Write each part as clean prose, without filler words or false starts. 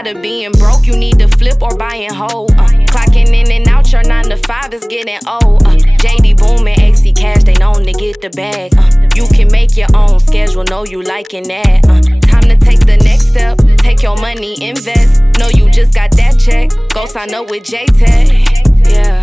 Tired of being broke, you need to flip or buy and hold. Clocking in and out, your 9 to 5 is getting old. JD Boom and AC Cash, they known to get the bag. You can make your own schedule, know you liking that. Time to take the next step, take your money, invest. Know you just got that check, go sign up with JTech. Yeah.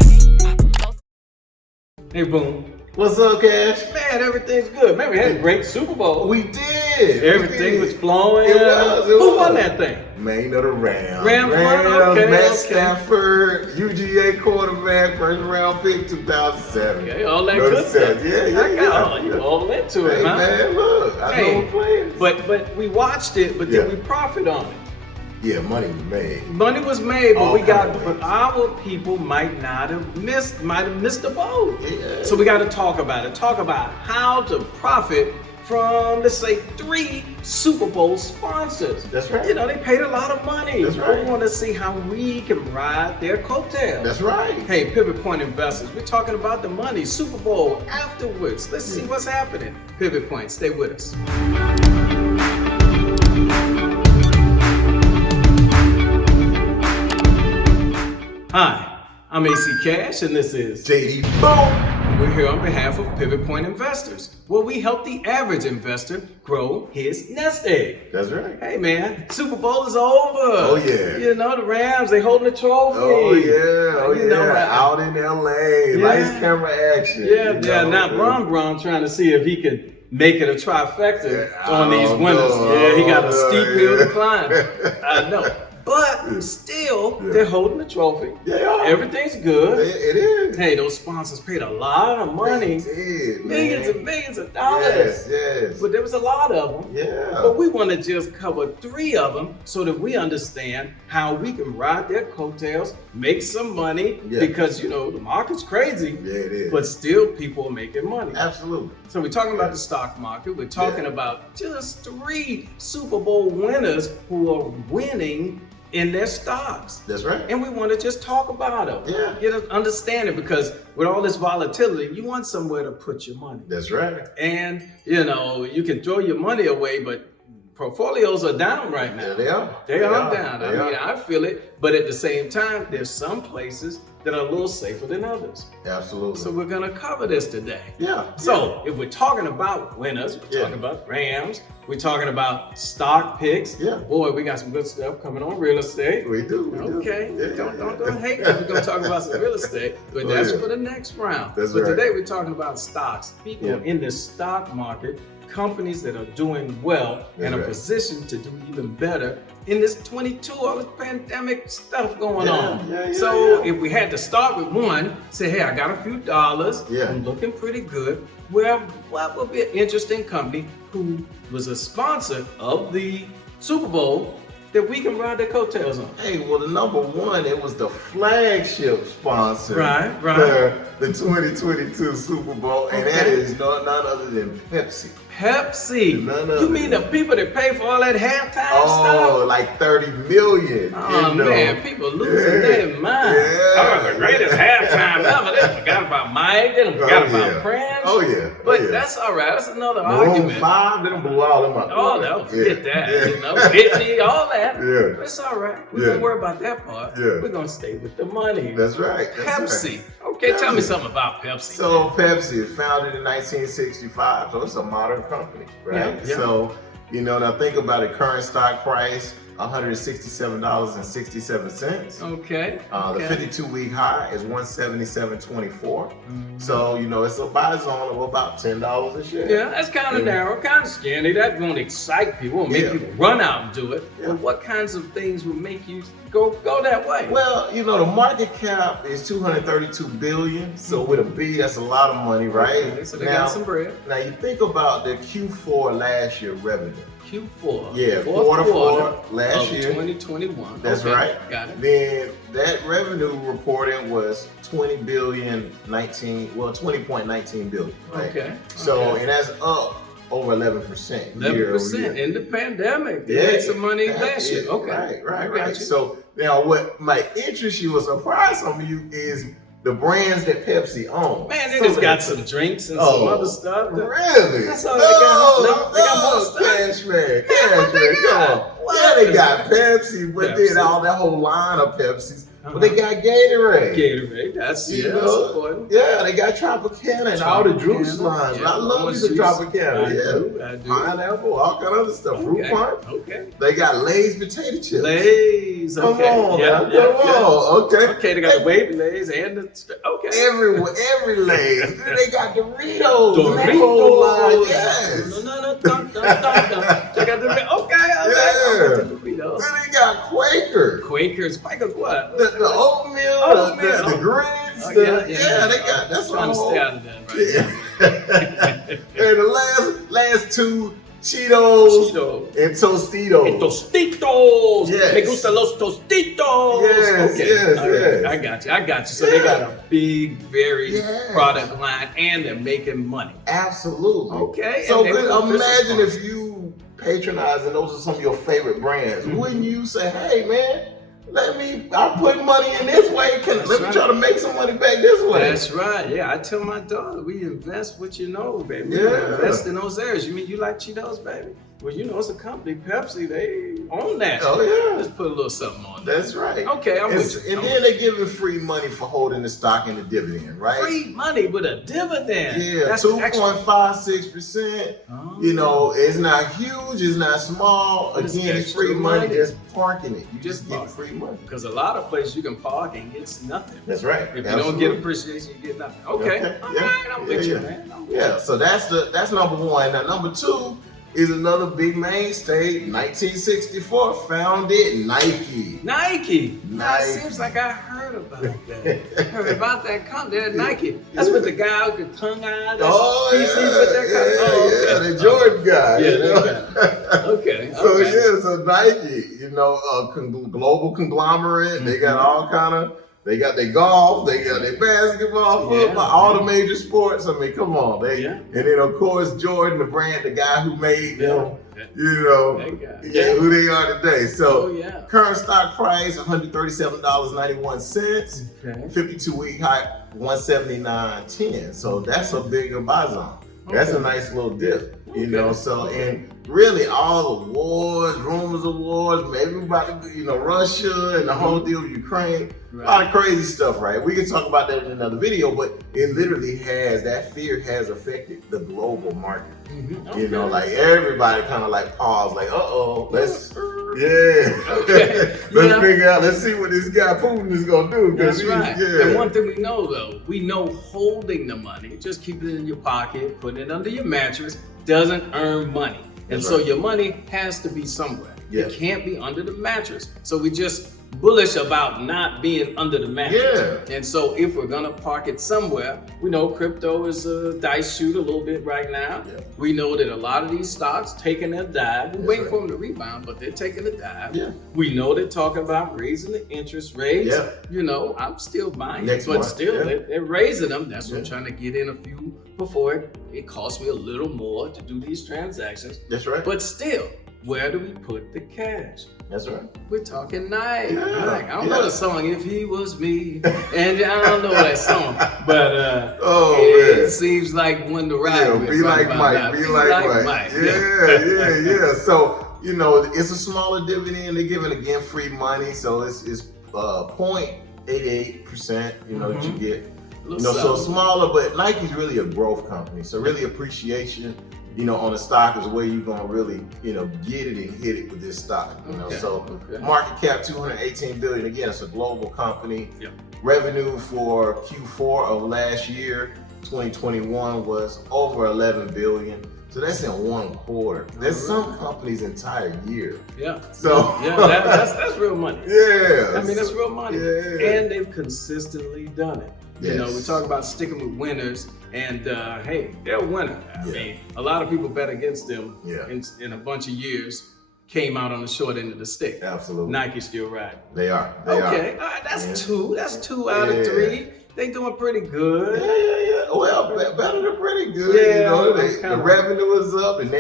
Hey, Boom. What's up, Cash? Man, everything's good. Man, we had a great Super Bowl. We did. Everything was flowing. It was. Who won that thing? Man, you know the Rams. Rams won? Okay, Matt okay. Stafford, UGA quarterback, first round pick, 2007. Okay, all that good stuff. Yeah. You all into it, Hey, huh? man, look. I know what players. But we watched it, but then we profit on it. Yeah, money was made. Money was made, but All but our people might have missed the boat. Yeah. So we got to talk about it. Talk about how to profit from, let's say, 3 Super Bowl sponsors. That's right. You know, they paid a lot of money. That's right. We want to see how we can ride their coattails. That's right. Hey, Pivot Point investors, we're talking about the money, Super Bowl afterwards. Let's see what's happening. Pivot Point, stay with us. Hi, I'm AC Cash, and this is JD Boom. We're here on behalf of Pivot Point Investors, where we help the average investor grow his nest egg. That's right. Hey man, Super Bowl is over. Oh, yeah. You know, the Rams, they holding the trophy. Oh yeah, You know, out in LA, lights, camera, action. Now Bron trying to see if he could make it a trifecta on these winners. He got a steep hill to climb. I know. But still, they're holding the trophy. Yeah. Everything's good. It is. Hey, those sponsors paid a lot of money. They did, Millions man. and millions of dollars. Yes. But there was a lot of them. Yeah. But we want to just cover 3 of them so that we understand how we can ride their coattails, make some money, because, you know, the market's crazy. Yeah, it is. But still, people are making money. Absolutely. So we're talking about the stock market. We're talking about just 3 Super Bowl winners who are winning in their stocks. That's right. And we want to just talk about them. Yeah. Get an understanding, because with all this volatility, you want somewhere to put your money. That's right. And, you know, you can throw your money away, but portfolios are down right now. Yeah, they are. They are down. I mean, I feel it. But at the same time, there's some places that are a little safer than others. Absolutely. So we're going to cover this today. Yeah. So if we're talking about winners, we're talking about Rams, we're talking about stock picks. Yeah. Boy, we got some good stuff coming on real estate. We do. Okay. Yeah. Don't hate us. We're going to talk about some real estate, but that's for the next round. That's but right. today we're talking about stocks. People in the stock market, companies that are doing well and are positioned to do even better in this 22, all this pandemic stuff going on. If we had to start with one, say, hey, I got a few dollars, I'm looking pretty good. Well, what would be an interesting company who was a sponsor of the Super Bowl that we can ride their coattails on? Hey, well, the number one, it was the flagship sponsor for the 2022 Super Bowl, and that is none other than Pepsi. Pepsi. You mean the people that pay for all that halftime stuff? Oh, like 30 million. Oh, man, people losing their mind. That was the greatest halftime ever. They forgot about Mike. They forgot about Prince. Oh, yeah. But that's all right. That's another Maroon argument. 5, they don't blew all them out. Oh, no, forget that. You know, Whitney, all that. Yeah. It's all right. We don't worry about that part. Yeah. We're going to stay with the money. That's right. Pepsi. Okay, tell me something about Pepsi. So Pepsi is founded in 1965, so it's a modern company, right? Yeah. So, you know, now think about it, current stock price, $167.67. Okay. The 52-week high is $177.24. So, you know, it's a buy zone of about $10 a share. Yeah, that's kind of narrow, kind of skinny. That won't excite people, won't make people run out and do it. But what kinds of things will make you go that way? Well, you know, the market cap is $232 billion. So with a B, that's a lot of money, right? Okay, so they got some bread. Now you think about the Q4 last year revenue. Q4. Yeah, quarter last year. 2021. That's right. Got it. Then that revenue reporting was $20.19 billion. Right? Okay. So and that's up over 11%. 11% in the pandemic. They made some money last year. Okay. Right. So now what might interest you or surprise some of you is the brands that Pepsi owns. Man, they just got some drinks and some other stuff. Really? That's all they got. No, they got more stuff. Cashman, come on. Yeah, they got Pepsi, but then all that whole line of Pepsis. But they got Gatorade. Gatorade, that's important. Yeah, they got Tropicana and all the juice lines. Yeah, I love me the Tropicana. I do. Pineapple, all kind of other stuff. Fruit punch. Okay. They got Lay's potato chips. Lay's. Okay. Come on, man. Come on. Okay. Okay, they got the wavy Lay's and the every Lay's. They got Doritos. Doritos. Yes. No. They got the okay. I like the Doritos. Then they got Quaker. Quakers what? The oatmeal, the grits. They got. That's trying to stay out of that, right? And the last two, Cheetos and Tostitos. Tostitos. Yes. Me gustan los tostitos. Yes, okay. yes. I got you. So they got a big, varied product line, and they're making money. Absolutely. Okay. So imagine if you patronize and those are some of your favorite brands. Wouldn't you say, hey man, I'm putting money in this way. Let me try to make some money back this way. That's right. Yeah, I tell my daughter, we invest what you know, baby. We invest in those areas. You mean you like Cheetos, baby? Well, you know, it's a company, Pepsi, they own that. Oh, yeah. Let's put a little something on that. That's right. Okay, I'm with you. And then they give you free money for holding the stock in the dividend, right? Free money with a dividend. Yeah, that's 2.56%. Oh. You know, it's not huge, it's not small. Again, it's free money. Just parking it. You just get free money. Because a lot of places you can park and get nothing. That's right. If you don't get appreciation, you get nothing. Okay. All right, I'm with you, man. Yeah, so that's number one. Now, number two is another big mainstay. 1964, founded Nike. Nike. Now, it seems like I heard about that. Heard about that company, that Nike. That's with the guy with the tongue out. The Jordan guy. Yeah, that guy. Okay. So Nike, you know, global conglomerate. They got all kind of. They got their golf, they got their basketball, football, all the major sports. I mean, come on. And then, of course, Jordan, the brand, the guy who made them, you know, who they are today. So, current stock price, $137.91. 52-week high, $179.10. So, that's a bigger buy zone. That's a nice little dip, you know. So, and really all awards, rumors awards, everybody, you know, Russia and the whole deal with Ukraine, a lot of crazy stuff, right? We can talk about that in another video, but it literally that fear has affected the global market. You know, like everybody kind of like paused, like, let's figure out, let's see what this guy Putin is gonna do. That's right. And one thing we know though, holding the money, just keep it in your pocket, put it under your mattress, doesn't earn money. And so your money has to be somewhere. It can't be under the mattress. So we just bullish about not being under the mattress. And so if we're gonna park it somewhere, we know crypto is a dice shoot a little bit right now. We know that a lot of these stocks taking a dive. We're waiting for them to rebound, but they're taking a dive. We know they're talking about raising the interest rates. You know, I'm still buying it, but still they're raising them. That's what I'm trying to get in a few before it costs me a little more to do these transactions. That's right. But still, where do we put the cash? That's right. We're talking Nike. I don't know the song, If He Was Me. And I don't know that song. But it seems like one to ride with. Be like Mike. Be like Mike. Yeah. So, you know, it's a smaller dividend. They're giving, again, free money. So it's 0.88%, you know, that you get. You know, so smaller, but Nike's really a growth company. So really appreciation, you know, on the stock is where you're gonna really, you know, get it and hit it with this stock. You know, market cap $218 billion. Again, it's a global company. Revenue for Q4 of last year, 2021, was over $11 billion. So that's in one quarter. That's some companies' entire year. So that's real money. I mean, that's real money. And they've consistently done it. You know, we talk about sticking with winners, and hey, they're a winner. I mean, a lot of people bet against them in a bunch of years, came out on the short end of the stick. Absolutely. Nike's still riding. They are. All right, that's two. That's 2 out of 3. They doing pretty good. Well, better than pretty good. You know, the revenue is up, and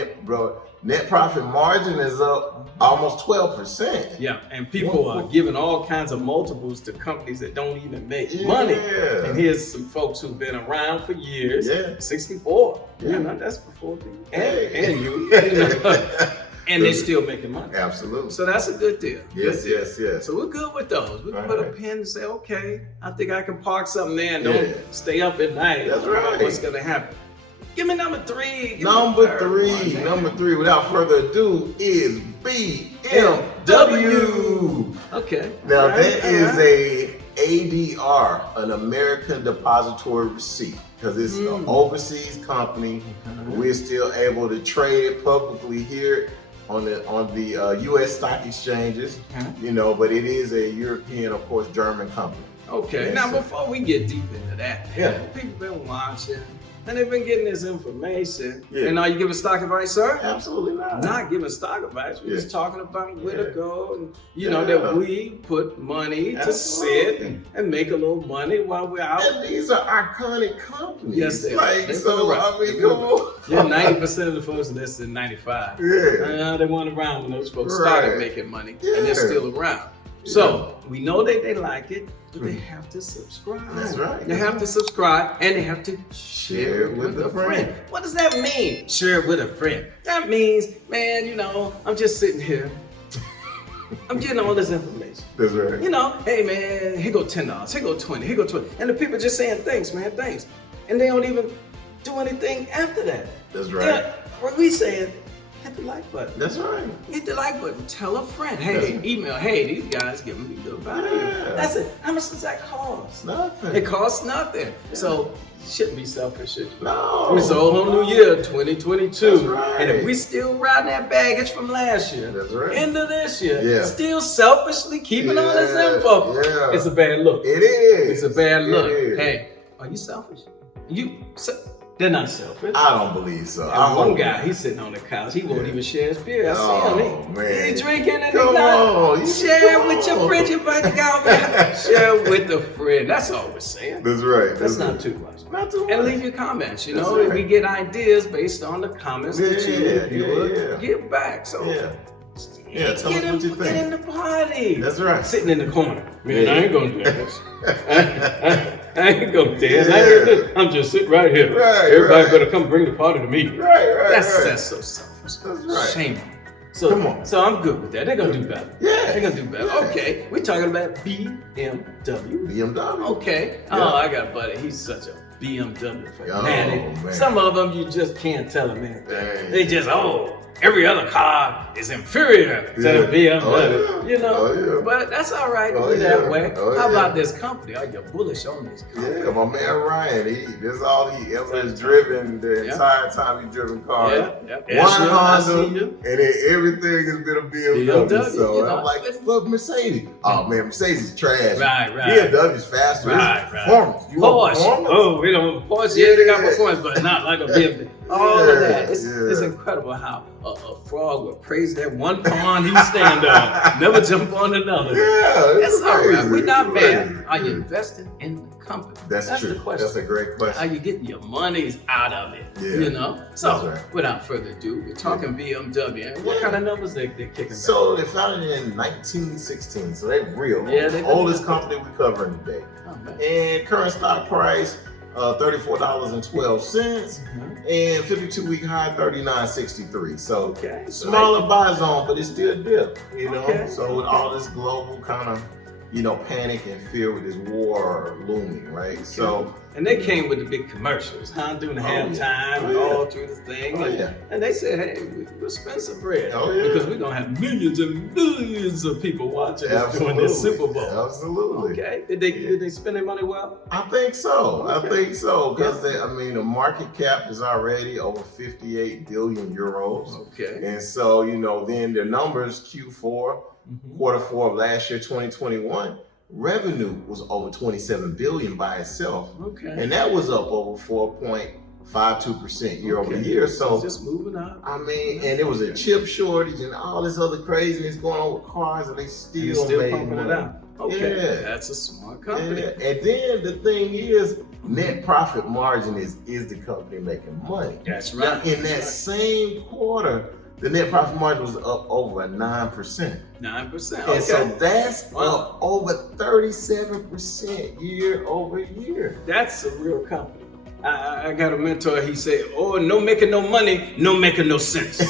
net profit margin is up almost 12%. Yeah, and people are giving all kinds of multiples to companies that don't even make money. And here's some folks who've been around for years. 64. Yeah. That's before me. And you know. And they're still making money. Absolutely. So that's a good deal. Yes. So we're good with those. We can put a pin and say, okay, I think I can park something there and don't stay up at night. That's right. What's gonna happen? Give me number 3. Number three, without further ado, is BMW. Okay. Now that is a ADR, an American Depository Receipt, because it's an overseas company. We're still able to trade it publicly here on the U.S. stock exchanges, you know, but it is a European, of course, German company. Okay. Now, before we get deep into that, people been watching. And they've been getting this information. And are you giving stock advice, sir? Absolutely not. Not giving stock advice. We're just talking about where to go. And, you know, that we put money to sit and make a little money while we're out. And these are iconic companies. Yes, they are. So, I mean, come on. 90% of the folks less than 95. They weren't around when those folks started making money. And they're still around. So, we know that they like it. But they have to subscribe. That's right. They have to subscribe and they have to share it with a friend. What does that mean? Share it with a friend. That means, man, you know, I'm just sitting here. I'm getting all this information. That's right. You know, hey man, here go $10, here go 20, here go 20. And the people just saying thanks, man, thanks. And they don't even do anything after that. That's right. What we saying, hit the like button. That's right. Hit the like button. Tell a friend. Hey, email. Hey, these guys giving me good value. That's it. How much does that cost? Nothing. It costs nothing. So you shouldn't be selfish, should you? No. It's a whole new year, 2022. That's right. And if we still riding that baggage from last year, into this year, still selfishly keeping all this info, it's a bad look. It is. It's a bad look. Hey, are you selfish? They're not selfish. I don't believe so. One guy, he's sitting on the couch. He won't even share his beer. I see him. He drinking and Come on. Share with your friend. You invite the guy over there. Share with a friend. That's all we're saying. That's right. That's not too much. Not too much. And leave your comments. You know, we get ideas based on the comments that you give back. So tell us what you think. Get in the party. That's right. Sitting in the corner. Man, I ain't gonna do this. I ain't gonna dance. I'm just sitting right here. Everybody better come bring the party to me. That's so selfish. That's right. Shame. So, come on. So I'm good with that. They're gonna do better. They're gonna do better. Yeah. Okay. We're talking about BMW. Okay. Oh, I got a buddy. He's such a BMW fanatic. Some of them you just can't tell them anything. They just every other car is inferior to the BMW, you know. But that's all right to be that way. How about this company? Are you bullish on this company? Yeah, my man Ryan, this is all he ever has driven the entire time he's driven cars. One Honda, and then everything has been a BMW. So I'm like, fuck Mercedes. Oh man, Mercedes is trash. BMW's faster. Performance. You want performance? Oh, we don't Porsche. Yeah, they got performance, but not like a BMW. All of that. It's incredible how a frog would praise that one pond he stand on, never jump on another. It's all right. We're not bad. Are you investing in the company? That's true. The question. That's a great question. Are you getting your monies out of it? You know. So without further ado, we're talking BMW. And what kind of numbers they kicking? So they founded in 1916. So they're real. They're the oldest company we're covering today. And current stock price. $34.12 and 52-week high $39.63. So smaller buy zone, but it's still dip, you know. So with all this global kind of, you know, panic and fear with this war looming, right? So and they came with the big commercials, during the halftime and all through the thing. And they said, hey, we'll spend some bread because we're gonna have millions and millions of people watching us during this Super Bowl. Absolutely. Okay. Did they spend their money well? I think so. I think so. Because the market cap is already over 58 billion euros. And so, you know, then their numbers Q4, quarter 4 of last year, 2021. Revenue was over 27 billion by itself. And that was up over 4.52% year over year. So just moving up. I mean, and there was a chip shortage and all this other craziness going on with cars, and they still made pumping money. it out. That's a smart company. And then the thing is, net profit margin is the company making money. That's right. Now, in that same quarter, the net profit margin was up over 9%. 9%. And Okay. so that's up over 37% year over year. That's a real company. I got a mentor, he said, oh, no making no money, no making no sense.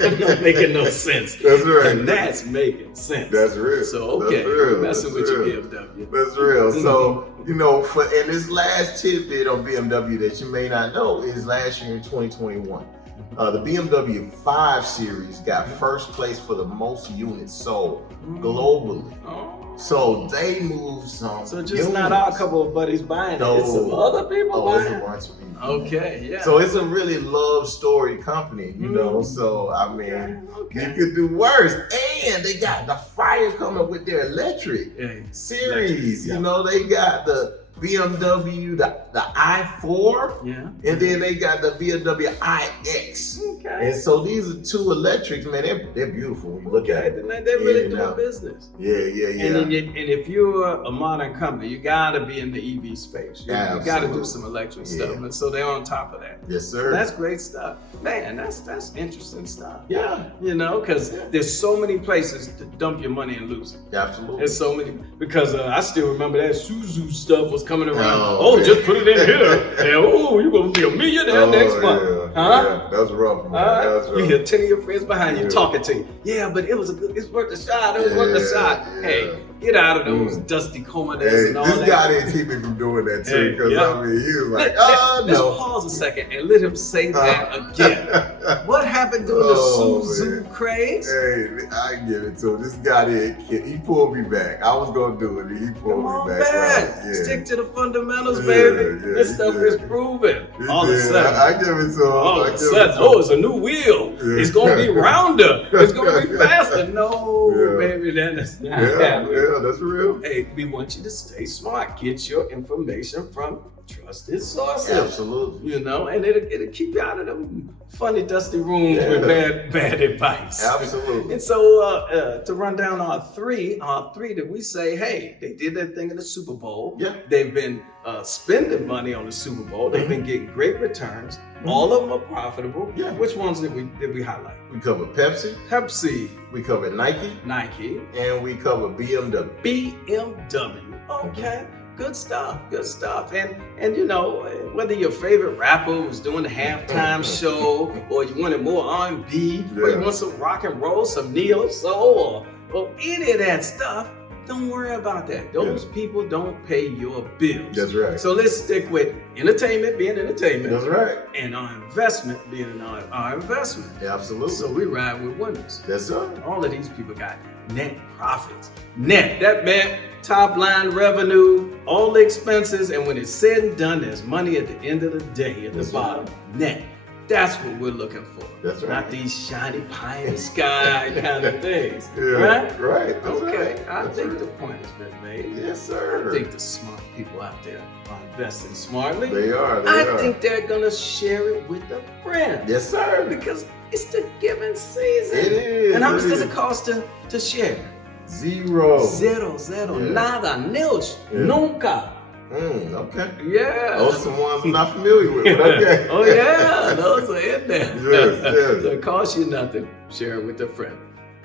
No making no sense. That's right. And that's making sense. That's real. So, okay, That's real. messing That's with real. your BMW. That's real. So, you know, and this last tidbit on BMW that you may not know is last year in 2021. The BMW 5 Series got first place for the most units sold globally. Oh. So they moved some. So just units. not our couple of buddies buying it, it's some other people It's buying a it. bunch of people. Okay, yeah. So it's a really love story company, you know. So I mean, you could do worse. And they got the fire coming with their electric series. Yeah. You know, they got the BMW, the i4, Yeah. and then they got the BMW iX. Okay. And so these are two electrics, man. They're beautiful when you look at it. They're really In and doing out. business. Yeah. And if you're a modern company, you gotta be in the EV space. You gotta do Absolutely. some electric Yeah. stuff. And so they're on top of that. Yes, sir. That's great stuff. Man, that's interesting stuff. Yeah. You know, because there's so many places to dump your money and lose it. Absolutely. There's so many, because I still remember that Suzu stuff was coming around. Oh, man. Just put it in here. And you're going to be a millionaire next month. Yeah, Huh? yeah. That's rough, man. That's rough. You hear 10 of your friends behind you Yeah. talking to you. Yeah, but it's worth a shot. It was worth a shot. Yeah. Hey, get out of those dusty Commodores Hey, and all this that. guy didn't keep me from doing that too, Hey, because yeah. I mean, he was like, Let's no. pause a second and let him say that again. What happened during the Oh, Suzu man. craze? Hey, I give it to him. This guy he pulled me back. I was gonna do it, and he pulled Come on me back. back. Right. Yeah. Stick to the fundamentals, Yeah, baby. yeah, This he stuff did. is proven. He All of a did. sudden. I give it to him. All I of a give it sudden, to him. it's a new wheel. Yeah. It's gonna be rounder. It's gonna be faster. No, Yeah. baby, that is not Yeah, happening. yeah, that's real. Hey, we want you to stay smart. Get your information from trusted sources. Absolutely. You know, and it'll keep you out of them funny, dusty rooms Yeah. with bad advice. Absolutely. And so to run down our three that we say, hey, they did that thing in the Super Bowl. Yeah. They've been spending money on the Super Bowl. They've been getting great returns. All of them are profitable. Yeah. Which ones did we highlight? We cover Pepsi, Pepsi, we cover Nike, Nike, and we cover BMW. BMW. Okay. Good stuff, good stuff. And you know, whether your favorite rapper was doing the halftime show, or you wanted more R&B, or you Yeah. want some rock and roll, some neo soul, or any of that stuff, don't worry about that. Those people don't pay your bills. That's right. So let's stick with entertainment being entertainment, That's right. and our investment being our investment. Absolutely. So we ride with winners. That's right. All of these people got net profits. Net, that meant top line revenue, all the expenses, and when it's said and done, there's money at the end of the day at the That's bottom. Net. That's what we're looking for. That's right. Not these shiny pie in the sky kind of things. Yeah. Right? Right. That's Okay. right. I That's think right. the point has been made. Yes, I sir. think the smart people out there are investing smartly. They are. They I are. think they're gonna share it with a friend. Yes, sir. Because it's the giving season. It is. And how much it does is. it cost to share? Zero. Zero, Yeah. nada, nilch, Yeah. nunca. Okay. Yeah. Those are some ones I'm not familiar with, but okay. Oh yeah, those are in there. Yes, yes. So it costs you nothing. Share it with a friend.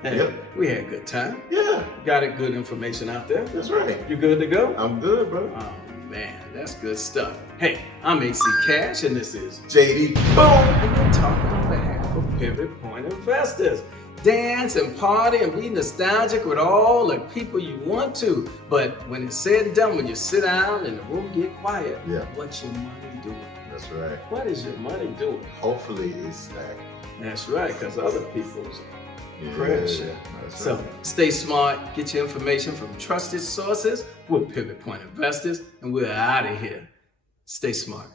Hey, Yep. we had a good time. Yeah, Got it, good information out there. that's right. You good to go? I'm good, bro. Oh man, that's good stuff. Hey, I'm AC Cash, and this is JD. Boom, and we're talking on behalf of Pivot Point Investors. Dance and party and be nostalgic with all the people you want to. But when it's said and done, when you sit down and the room get quiet, Yeah. what's your money doing? That's right. What is your money doing? Hopefully it's stacked. That's right, because other people's Yeah, pressure. that's So right. stay smart, get your information from trusted sources. We're Pivot Point Investors, and we're out of here. Stay smart.